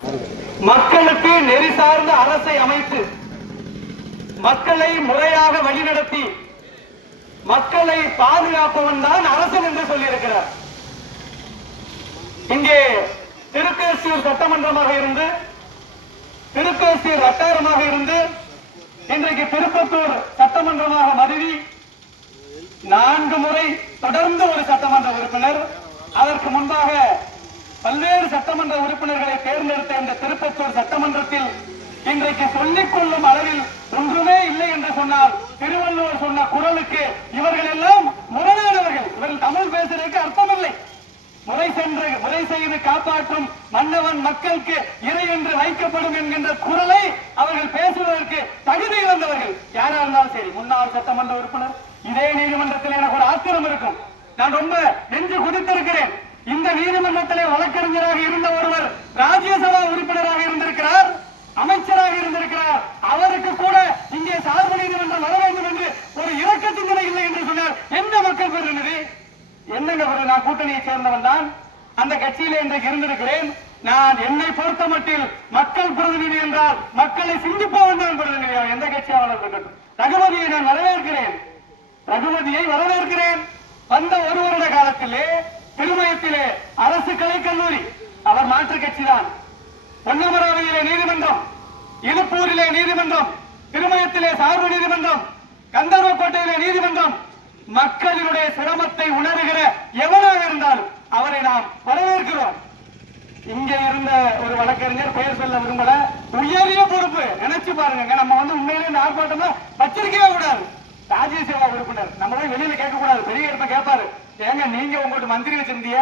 மக்களுக்கு நெறி சார்ந்த அரசை அமைத்து மக்களை முறையாக வழிநடத்தி மக்களை பாதுகாப்பவன் தான் அரசன் என்று சொல்லியிருக்கிறார். இங்கே திருக்கோசியூர் சட்டமன்றமாக இருந்து திருக்கோசியூர் வட்டாரமாக இருந்து இன்றைக்கு திருப்பத்தூர் சட்டமன்றமாக மருவி 4 முறை தொடர்ந்து ஒரு சட்டமன்ற உறுப்பினர், அதற்கு முன்பாக பல்வேறு சட்டமன்ற உறுப்பினர்களை தேர்ந்தெடுத்த இந்த திருப்பத்தூர் சட்டமன்றத்தில் இன்றைக்கு சொல்லிக் கொள்ளும் அளவில் ஒன்றுமே இல்லை என்று சொன்னால் திருவள்ளுவர் சொன்ன குரலுக்கு இவர்கள் எல்லாம் முரணானவர்கள். இவர்கள் தமிழ் பேசுவதற்கு அர்த்தமில்லை. முறை செய்து காப்பாற்றும் மன்னவன் மக்களுக்கு இறை என்று வைக்கப்படும் என்கின்ற குரலை அவர்கள் பேசுவதற்கு தகுதி இழந்தவர்கள் யாரா இருந்தாலும் சரி. முன்னாள் சட்டமன்ற உறுப்பினர், இதே நீதிமன்றத்தில் எனக்கு ஒரு ஆத்திரம் இருக்கும். நான் ரொம்ப நெஞ்சு குதித்திருக்கிறேன். இந்த நீதிமன்றத்திலே வழக்கறிஞராக இருந்த ஒருவர் ராஜ்யசபா உறுப்பினராக இருந்திருக்கிறார், அமைச்சராக இருந்திருக்கிறார். அவருக்கு கூட இங்கே சார்பு நீதிமன்றம் வர வேண்டும் என்று ஒரு இரக்க சிந்தனை இல்லை என்று சொன்னார். எந்த மக்கள் பிரதிநிதி? என்னங்க, நான் கூட்டணியை சேர்ந்தவன் தான், அந்த கட்சியிலே இன்றைக்கு இருந்திருக்கிறேன். நான் என்னை பொறுத்த மட்டில் மக்கள் பிரதிநிதி என்றால் மக்களை சிந்திப்பவன் தான் பிரதிநிதி. எந்த கட்சியாளர் இருக்கட்டும். ரகுபதியை நான் வரவேற்கிறேன், ரகுபதியை வரவேற்கிறேன். வந்த ஒரு வருட காலத்திலே திருமயத்திலே அரசு கலைக்கல்லூரி, அவர் மாற்று கட்சிதான். பொன்னமராவதியிலே நீதிமன்றம், இலுப்பூரிலே நீதிமன்றம், திருமயத்திலே சார்பு நீதிமன்றம், கந்தர்வக்கோட்டையிலே நீதிமன்றம். மக்களினுடைய சிரமத்தை உணர்கிற எவராக இருந்தாலும் அவரை நாம் வரவேற்கிறோம். இங்கே இருந்த ஒரு வழக்கறிஞர், பெயர் சொல்ல விரும்பல, உயரிய பொறுப்பு. நினைச்சு பாருங்க, நம்ம உண்மையிலே இந்த ஆர்ப்பாட்டம் வச்சிருக்கவே கூடாது. ராஜ்யசபா உறுப்பினர், நம்ம போய் வெளியில கேட்க கூடாது. பெரிய இடத்த கேட்பாரு, ஏங்க நீங்க உங்கள்கிட்ட மந்திரி வச்சிருந்தீங்க,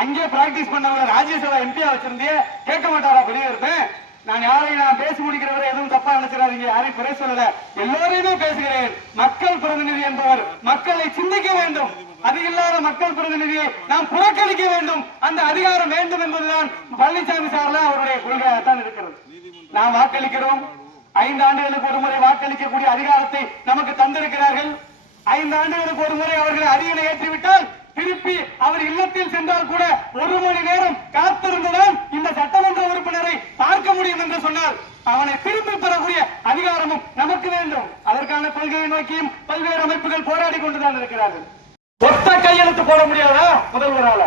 அங்கே பிராக்டிஸ் பண்ணவங்க ராஜ்யசபா எம்பியா வச்சிருந்தீங்க, கேட்க மாட்டாரா பெரிய இருப்பேன்? நான் யாரையும் நான் பேசி முடிக்கிறவரை எதுவும் தப்பா நினைச்சிடாதீங்க, யாரையும் குறை சொல்லல, எல்லோரையுமே பேசுகிறேன். மக்கள் பிரதிநிதி என்பவர் மக்களை சிந்திக்க வேண்டும். அது இல்லாத மக்கள் பிரதிநிதியை நாம் புறக்கணிக்க வேண்டும். அந்த அதிகாரம் வேண்டும் என்பதுதான் பழனிசாமி சார்ல அவருடைய கொள்கையாகத்தான் இருக்கிறது. நாம் வாக்களிக்கிறோம். 5 ஆண்டுகளுக்கு ஒரு முறை வாக்களிக்கக்கூடிய அதிகாரத்தை நமக்கு தந்திருக்கிறார்கள். 5 ஆண்டுகளுக்கு ஒரு முறை அவர்களை அரியணை ஏற்றிவிட்டால் திருப்பி அவர் இல்லத்தில் சென்றால் கூட 1 மணி நேரம் காத்திருந்துதான் இந்த சட்டமன்ற உறுப்பினரை பார்க்க முடியும் என்று சொன்னால் அவனை திரும்பி பெறக்கூடிய அதிகாரமும் நமக்கு வேண்டும். அதற்கான கொள்கையை நோக்கியும் பல்வேறு அமைப்புகள் போராடி கொண்டுதான் இருக்கிறார்கள். ஒத்த கையெழுத்து போட முடியாதா முதல்வரால?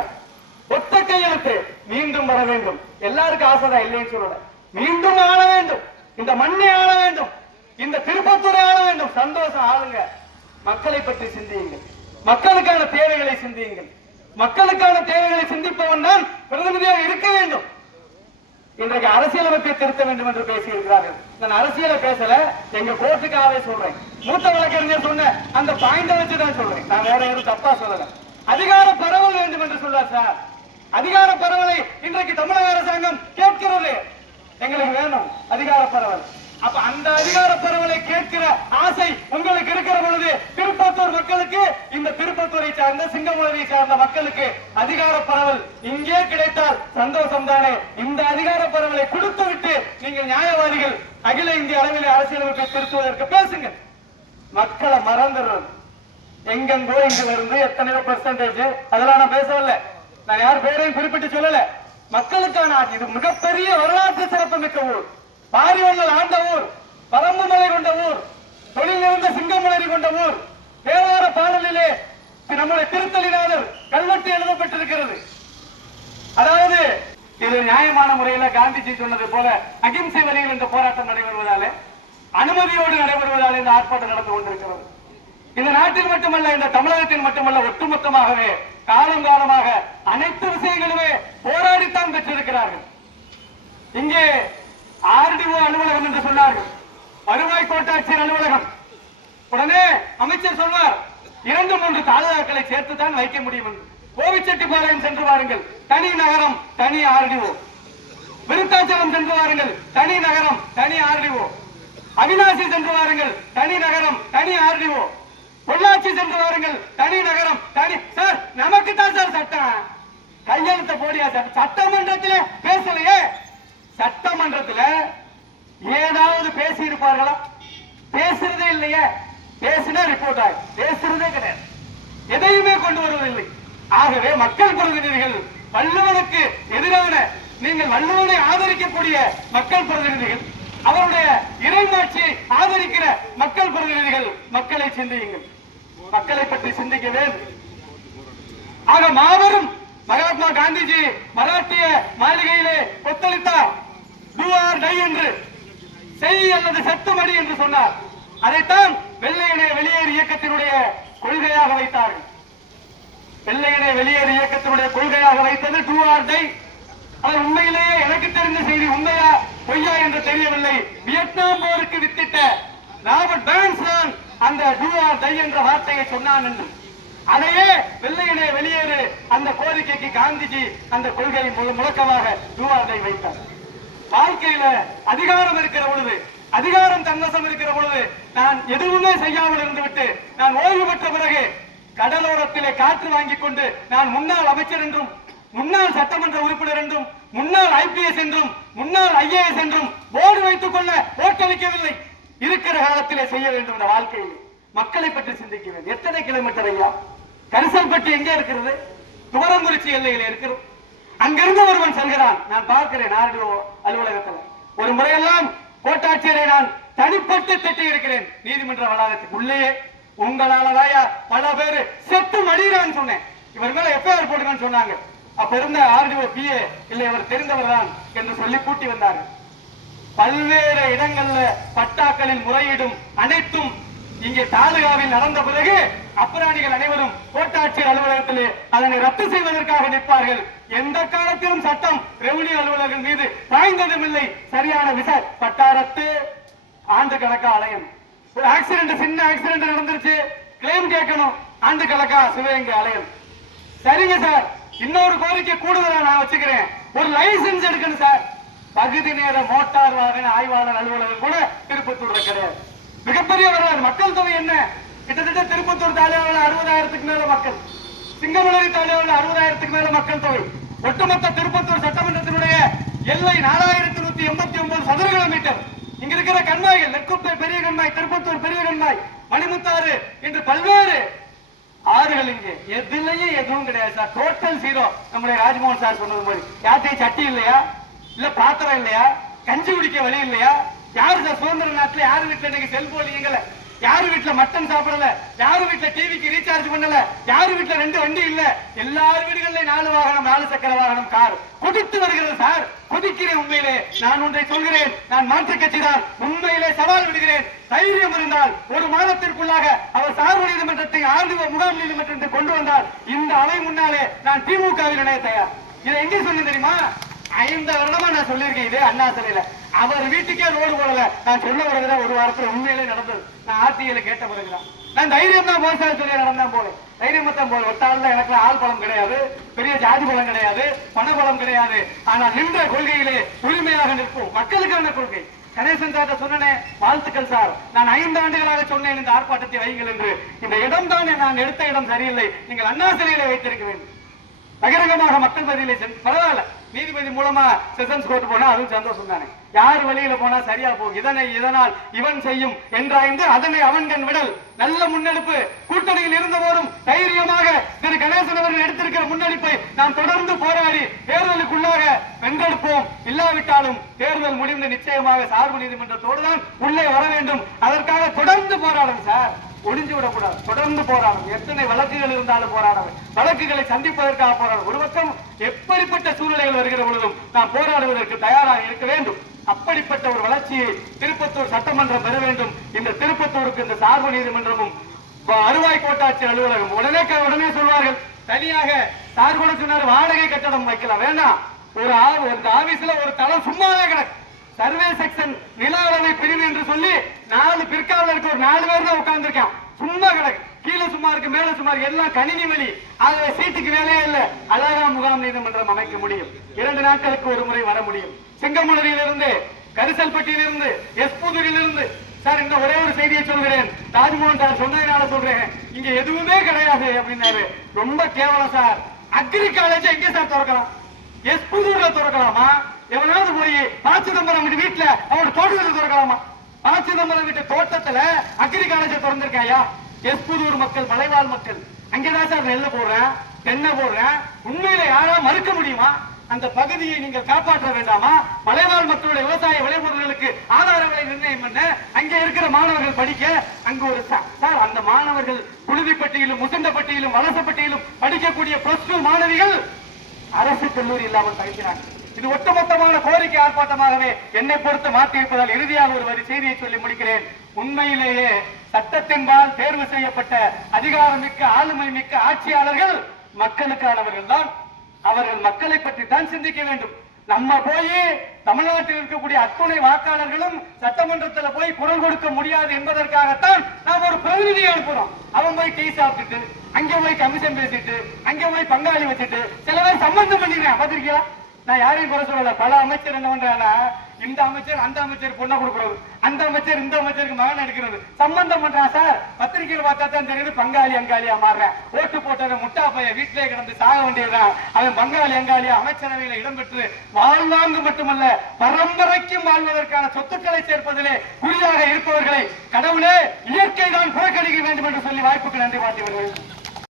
ஒத்த கையெழுத்து மீண்டும் வர வேண்டும். எல்லாருக்கும் ஆசைதான், இல்லைன்னு சொல்லல. மீண்டும் ஆள வேண்டும், இந்த மண்ணை ஆள வேண்டும், இந்த திருப்பத்தூரை ஆள வேண்டும். சந்தோஷம், ஆளுங்க. மக்களை பற்றி சிந்தியுங்கள், மக்களுக்கான தேவைகளை சிந்தியுங்கள். மக்களுக்கான தேவைகளை சிந்திப்பவன் தான் பிரதிநிதியாக இருக்க வேண்டும். இன்றைக்கு அரசியலமைப்பை திருத்த வேண்டும் என்று பேசியிருக்கிறார்கள். நான் அரசியலை பேசல, எங்க கோர்ட்டுக்காகவே சொல்றேன். மூத்த வழக்கறிஞர் சொன்ன அந்த பாயிண்ட வச்சுதான் சொல்றேன், நான் வேற எதுவும் தப்பா சொல்லல. அதிகார பரவல் வேண்டும் என்று சொல்றார் சார். அதிகார பரவலை இன்றைக்கு தமிழக அரசாங்கம் கேட்கிறது. எங்களுக்கு வேணும் அதிகார பரவல். அப்ப அந்த அதிகார பரவலை கேட்கிற ஆசை உங்களுக்கு இருக்கிற பொழுது திருப்பத்தூர் மக்களுக்கு, இந்த திருப்பத்தூரை சார்ந்த சிங்கமுளரை சார்ந்த மக்களுக்கு அதிகார பரவல் இங்கே கிடைத்தால் சந்தோஷம் தானே. இந்த அதிகார பரவலை கொடுத்து விட்டு நீங்கள் நியாயவாதிகள் அகில இந்திய அளவில் அரசியலமைப்பை திருத்துவதற்கு பேசுங்க. மக்களை மறந்துடுறது எங்கெங்கோ இங்க இருந்து எத்தனையோ பெர்சன்டேஜ், அதெல்லாம் நான் பேசவில்லை. நான் யார் பேரையும் குறிப்பிட்டு சொல்லல. மக்களுக்கான இது மிகப்பெரிய வரலாற்று சிறப்பு மிக்க ஊர், பாரிவள்ளல் ஆண்ட ஊர், பரம்பு மலை கொண்ட ஊர், தொழில் இருந்த சிங்கமலரி கொண்ட ஊர். தேவார பாடலிலே நம்முடைய திருத்தலினாளர் கல்வெட்டு எழுதப்பட்டிருக்கிறது. அதாவது இது நியாயமான முறையில் காந்திஜி சொன்னது போல அகிம்சை வழியில் இந்த போராட்டம் நடைபெறுவதாலே, அனுமதியோடு நடைபெறுவதால் இந்த ஆர்ப்பாட்டம் நடந்து கொண்டிருக்கிறது. இந்த நாட்டில் மட்டுமல்ல, இந்த தமிழகத்தில் மட்டுமல்ல, ஒட்டுமொத்தமாகவே காலம் காலமாக அனைத்து விஷயங்களுமே போராடித்தான் பெற்றிருக்கிறார்கள். இங்கே ஆர்டிஓ அலுவலகம் என்று சொன்னார்கள், வருவாய் கோட்டாட்சியர் அலுவலகம். உடனே அமைச்சர் சொல்வார், 2-3 தாலுகாக்களை சேர்த்துதான் வைக்க முடியும் என்று. கோவிச்செட்டிப்பாளையம் சென்று வாருங்கள், தனி நகரம் தனி ஆர்டிஓ. விருத்தாச்சலம் சென்று வாருங்கள், தனி நகரம் தனி ஆர்டிஓ. அவிநாசி சென்று வாருங்கள், தனி நகரம் தனி ஆர்டிஓ. பொள்ளாச்சி சென்று வாருங்கள், தனி நகரம் தனி. சார் நமக்கு தான் சார் சட்டம், கையெழுத்த போடியா சார்? சட்டமன்றத்தில் பேசலையே. சட்டமன்றத்தில் ஏதாவது பேசி இருப்பார்களா? பேசுறதே இல்லையே. பேசினா ரிப்போர்ட் ஆகும், பேசுறதே கிடையாது, எதையுமே கொண்டு வருவதில்லை. ஆகவே மக்கள் பிரதிநிதிகள் வள்ளுவனுக்கு எதிரான நீங்கள் வள்ளுவனை ஆதரிக்கக்கூடிய மக்கள் பிரதிநிதிகள், அவருடைய இறைமாட்சியை ஆதரிக்கிற மக்கள் பிரதிநிதிகள், மக்களை சிந்தியுங்கள், மக்களை பற்றி சிந்திக்க வேண்டும். ஆக மாபெரும் மகாத்மா காந்திஜி மராட்டிய மாளிகையிலே கொத்தளித்தார். டூ ஆர் டை என்று, செய் அல்லது செத்துமடி என்று சொன்னார். அதைத்தான் வெள்ளையனே வெளியேறு இயக்கத்தினுடைய கொள்கையாக வைத்தார்கள். வெள்ளையனே வெளியேறு இயக்கத்தினுடைய கொள்கையாக வைத்தது டூ ஆர் டை. அவர் உண்மையிலேயே எனக்கு தெரிந்த செய்தி உண்மையா பொய்யா என்று தெரியவில்லை. வியட்நாம் போருக்கு வித்திட்ட ராபர்ட் பேர்ன்ஸ் தான் அந்த டூ ஆர் டை என்ற வார்த்தையை சொன்னான் என்று. அதையே வெள்ளையனே வெளியேறு அந்த கோரிக்கைக்கு காந்திஜி அந்த கொள்கையை முழக்கமாக டூ ஆர் டை வைத்தார். வாழ்க்கையில அதிகாரம் இருக்கிற பொழுது, அதிகாரம் தன்வசம் இருக்கிற பொழுது நான் எதுவுமே செய்யாமல் இருந்துவிட்டு நான் ஓய்வு பெற்ற பிறகு கடலோரத்திலே காற்று வாங்கிக் கொண்டு நான் முன்னாள் அமைச்சர் என்றும், முன்னாள் சட்டமன்ற உறுப்பினர் என்றும், முன்னாள் IPS என்றும், முன்னாள் IAS என்றும் போர்டு வைத்துக் கொள்ள ஓட்டளிக்கவில்லை. இருக்கிற காலத்திலே செய்ய வேண்டும். இந்த வாழ்க்கையில் மக்களை பற்றி சிந்திக்க வேண்டும். எத்தனை கிலோமீட்டர் ஐயா? கரிசல்பட்டி எங்கே இருக்கிறது? துவரங்குறிச்சி எல்லையில் இருக்கிறது. அங்கிருந்து ஒருவன் செல்கிறான். நான் பார்க்கிறேன் ஆர்டிஓ அலுவலகத்தில். ஒரு முறையெல்லாம் கோட்டாட்சியரை நான் தனிப்பட்டு திட்டி இருக்கிறேன். நீதிமன்ற வளாகத்துக்கு உள்ளே உங்களாலதாயா பல பேரு செத்து மடிகிறான்னு சொன்னேன். இவர் மேல FIR போடுங்கன்னு சொன்னாங்க. அப்ப இருந்த ஆர்டிஓ PA இல்லை இவர் தெரிந்தவர் தான் என்று சொல்லி கூட்டி வந்தார்கள். பல்வேறு இடங்கள்ல பட்டாக்களில் முறையீடும் அனைத்தும் இங்கே தாலுகாவில் நடந்த பிறகு அப்புறாணிகள் அனைவரும் கோட்டாட்சியர் அலுவலகத்திலே அதனை ரத்து செய்வதற்காக நிற்பார்கள். எந்த காலத்திலும் சட்டம் ரெவன்யூ அலுவலர்கள் மீது பாய்ந்ததும் இல்லை. சரியான பட்டா ரத்து, ஆண்டு கணக்கா அலையணும். ஒரு ஆக்சிடென்ட், சின்ன ஆக்சிடென்ட் நடந்துருச்சு, கிளைம் கேட்கணும், ஆண்டு கணக்கா சிவகங்கை அலையணும். சரிங்க சார், இன்னொரு கோரிக்கை கூடுதலா நான் வச்சுக்கிறேன், ஒரு லைசன்ஸ் எடுக்கணும் சார். பகுதி நேர மோட்டார் வாகன ஆய்வாளர் அலுவலகம் கூட திருப்பத்தூர்ல கிடையாது. மிகப்பெரிய வரலாறு. மக்கள் தொகை என்ன? கிட்டத்தட்ட திருப்பத்தூர் தாலுகாவில் 60,000க்கு மேல மக்கள், சிங்கமலரி தாலுகாவில் 60,000க்கு மேல மக்கள் தொகை. ஒட்டுமொத்த திருப்பத்தூர் சட்டமன்றத்தினுடைய எல்லை 4189 சதுர கிலோமீட்டர். இங்க இருக்கிற கண்மாய்கள், நெற்குப்பை பெரிய கண்மாய், திருப்பத்தூர் பெரிய கண்மாய், மணிமுத்தாறு என்று பல்வேறு ஆறுகள் இங்கே எதுலயும் எதுவும் கிடையாது சார். Total zero. நம்முடைய ராஜ்மோகன் சார் சொன்னது மாதிரி யார்த்தையும் சட்டி இல்லையா, இல்ல பாத்திரம் இல்லையா, கஞ்சி குடிக்க வழி இல்லையா? யாரு சார் சுதந்திர நாட்டுல யாரு வீட்டுல இன்னைக்கு செல்போன் இயங்கல, யாரு வீட்டுல மட்டன் சாப்பிடல, யாரு வீட்டுல டிவிக்கு ரீசார்ஜ் பண்ணல, யாரு வீட்டுல 2 வண்டி இல்ல, எல்லார் வீடுகளிலும் 4 வாகனம், 4 சக்கர வாகனம், கார் கொதித்து வருகிறது சார். கொதிக்கிறேன் உண்மையிலே. நான் ஒன்றை சொல்கிறேன், நான் மாற்றுக் கட்சி தான். உண்மையிலே சவால் விடுகிறேன். தைரியம் இருந்தால் ஒரு மாதத்திற்குள்ளாக அவர் சார்பு நீதிமன்றத்தை ஆர்டிஓ முகாம் நீதிமன்றத்தை கொண்டு வந்தால் இந்த அவை முன்னாலே நான் திமுகவில் இணைய தயார். இதை எங்கே சொன்ன தெரியுமா? 5 வருடமா நான் சொல்லியிருக்கேன். இதே அண்ணா சிலையில அவர் வீட்டுக்கே ரோடு போடல. நான் சொல்ல வருகிறேன், ஒரு வாரத்தில் உண்மையிலே நடந்தது. நான் RTI கேட்ட பிறகுதான் நான் தைரியம் தான் போய் சொல்லி நடந்தான் போல தைரியமத்தான் போல. ஒட்டாள் எனக்கு ஆள் பலம் கிடையாது, பெரிய ஜாதி பலம் கிடையாது, பணபலம் கிடையாது. ஆனால் நின்ற கொள்கையிலே உரிமையாக நிற்போம். மக்களுக்கான கொள்கை. கணேசன் சார் சொன்னேன், வாழ்த்துக்கள் சார். நான் 5 ஆண்டுகளாக சொன்னேன் இந்த ஆர்ப்பாட்டத்தை வையுங்கள் என்று. இந்த இடம் தான் நான் எடுத்த இடம் சரியில்லை, நீங்கள் அண்ணா சிலையிலே வைத்திருக்க வேண்டும். பகிரங்கமாக மக்கள் பதிலே பரவாயில்ல, நீதிபதி மூலமா செஷன்ஸ் கோர்ட் போனா அதுவும் சந்தோஷம் தானே. யார் வழியில போனா சரியா போகும். இதனால் இவன் செய்யும் என்றாய்ந்து அதனை அவன் கண் விடல். நல்ல முன்னெடுப்பு. கூட்டணியில் இருந்தவரும் தைரியமாக திரு கணேசன் அவர்கள் எடுத்திருக்கிற முன்னெடுப்பை நாம் தொடர்ந்து போராடி தேர்தலுக்குள்ளாக வென்றெடுப்போம். இல்லாவிட்டாலும் தேர்தல் முடிந்து நிச்சயமாக சார்பு நீதிமன்றத்தோடு தான் உள்ளே வர வேண்டும். அதற்காக தொடர்ந்து போராடும் சார், ஒளிஞ்சு விடக்கூடாது. தொடர்ந்து போராடும். எத்தனை வழக்குகள் இருந்தாலும் போராடும். வழக்குகளை சந்திப்பதற்காக போராடும். ஒரு பக்கம் எப்படிப்பட்ட சூழ்நிலைகள் வருகிற பொழுதும் நாம் போராடுவதற்கு தயாராக இருக்க வேண்டும். அப்படிப்பட்ட ஒரு வளர்ச்சியை திருப்பத்தூர் சட்டமன்றம் பெற வேண்டும். இந்த திருப்பத்தூருக்கு இந்த சார்பு நீதிமன்றமும் வருவாய் கோட்டாட்சியர் அலுவலகம் உடனே சொல்வார்கள். தனியாக சார் கூட சொன்னார், வாடகை கட்டடம் வைக்கலாம். வேண்டாம், ஒரு ஆபீஸ்ல ஒரு தளம் சும்மாவே கிடக்கு. சர்வே செக்ஷன் நில அளவை பிரிவு என்று சொல்லி 4 பிற்காவலருக்கு ஒரு 4 பேர் தான் உட்கார்ந்து இருக்கான். சும்மா கிடக்கு. கீழே சும்மா இருக்கு, மேல சும்மா இருக்கு, எல்லாம் கணினி வழி. அதுல சீட்டுக்கு வேலையே இல்ல. அழகா முகாம் நீதிமன்றம் அமைக்க முடியும். 2 நாட்களுக்கு ஒரு முறை வர முடியும். செங்கமலரியிலிருந்து, கரிசல்பட்டியிலிருந்து, எஸ்புதூரிலிருந்து. சார் இந்த ஒரே ஒரு செய்தியை சொல்கிறேன். ராஜ்மோகன் சார் சொன்னதுனால சொல்றேன். இங்க எதுவுமே கிடையாது அப்படின்னாரு. ரொம்ப கேவலம் சார். அக்ரி காலேஜ் எங்க சார் திறக்கலாம்? எஸ்புதூர்ல திறக்கலாமா? எவனாவது போய் ப. சிதம்பரம் வீட்டுல அவனோட தோட்டத்தில் திறக்கலாமா? ப. சிதம்பரம் வீட்டு தோட்டத்துல அக்ரி காலேஜ் திறந்திருக்காயா? எஸ்புதூர் மக்கள், மலைவாழ் மக்கள் அங்கேதான் சார் நெல்ல போடுறேன், தென்னை போடுறேன். உண்மையில யாரா மறுக்க முடியுமா? அந்த பகுதியை நீங்கள் காப்பாற்ற வேண்டாமா? மலைவாழ் மக்களுடைய விவசாய விளைபொருட்களுக்கு ஆதார விலை நிர்ணயம் பண்ண அங்கே இருக்கிற மாணவர்கள் படிக்க அங்கு ஒரு சார் அந்த மாணவர்கள் புழுதிப்பட்டியிலும் முசண்டப்பட்டியிலும் வலசப்பட்டியிலும் படிக்கக்கூடிய பிளஸ் 2 மாணவிகள் அரசு கல்லூரி இல்லாமல் தவிக்கிறாங்க. இது ஒட்டுமொத்தமான கோரிக்கை ஆர்ப்பாட்டமாகவே என்னை பொறுத்து மாற்றியிருப்பதால் இறுதியாக ஒரு வரி செய்தியை சொல்லி முடிக்கிறேன். உண்மையிலேயே சட்டத்தின்பால் தேர்வு செய்யப்பட்ட அதிகாரமிக்க ஆளுமை மிக்க ஆட்சியாளர்கள் மக்களுக்கானவர்கள் தான். அவர்கள் மக்களை பற்றி தான் சிந்திக்க வேண்டும். நம்ம போய் தமிழ்நாட்டில் இருக்கக்கூடிய அத்துணை வாக்காளர்களும் சட்டமன்றத்தில் போய் குரல் கொடுக்க முடியாது என்பதற்காகத்தான் நாம் ஒரு பிரதிநிதியை அனுப்புறோம். அவன் போய் டீ சாப்பிட்டுட்டு அங்கே போய் கமிஷன் பேசிட்டு அங்கே போய் பங்காளி வச்சுட்டு சில பேர் சம்பந்தம் பண்ணிடுறேன். பார்த்திருக்கீங்களா? நான் யாரையும் குறை சொல்லல. பல அமைச்சர் என்ன பண்றாங்கன்னா இந்த அமைச்சர் அந்த அமைச்சர் பொண்ணை கொடுக்கறது, அந்த அமைச்சர் இந்த அமைச்சருக்கு மகன் எடுக்கிறது, சம்பந்தம் பண்றான். சார் பத்திரிகையில் பார்த்தா தான் தெரியுது பங்காளி அங்காளியா மாறுறேன். ஓட்டு போட்டவன் முட்டா பைய வீட்டிலே கிடந்து சாக வேண்டியதுதான். அவன் பங்காளி அங்காளியா அமைச்சரவையில இடம்பெற்று வாழ்வாங்கு மட்டுமல்ல பரம்பரைக்கும் வாழ்வதற்கான சொத்துக்களை சேர்ப்பதிலே குறியாக இருப்பவர்களை கடவுளே இயற்கை தான் புறக்கணிக்க வேண்டும் என்று சொல்லி வாய்ப்புக்கு நன்றி பாட்டி வருகிறது.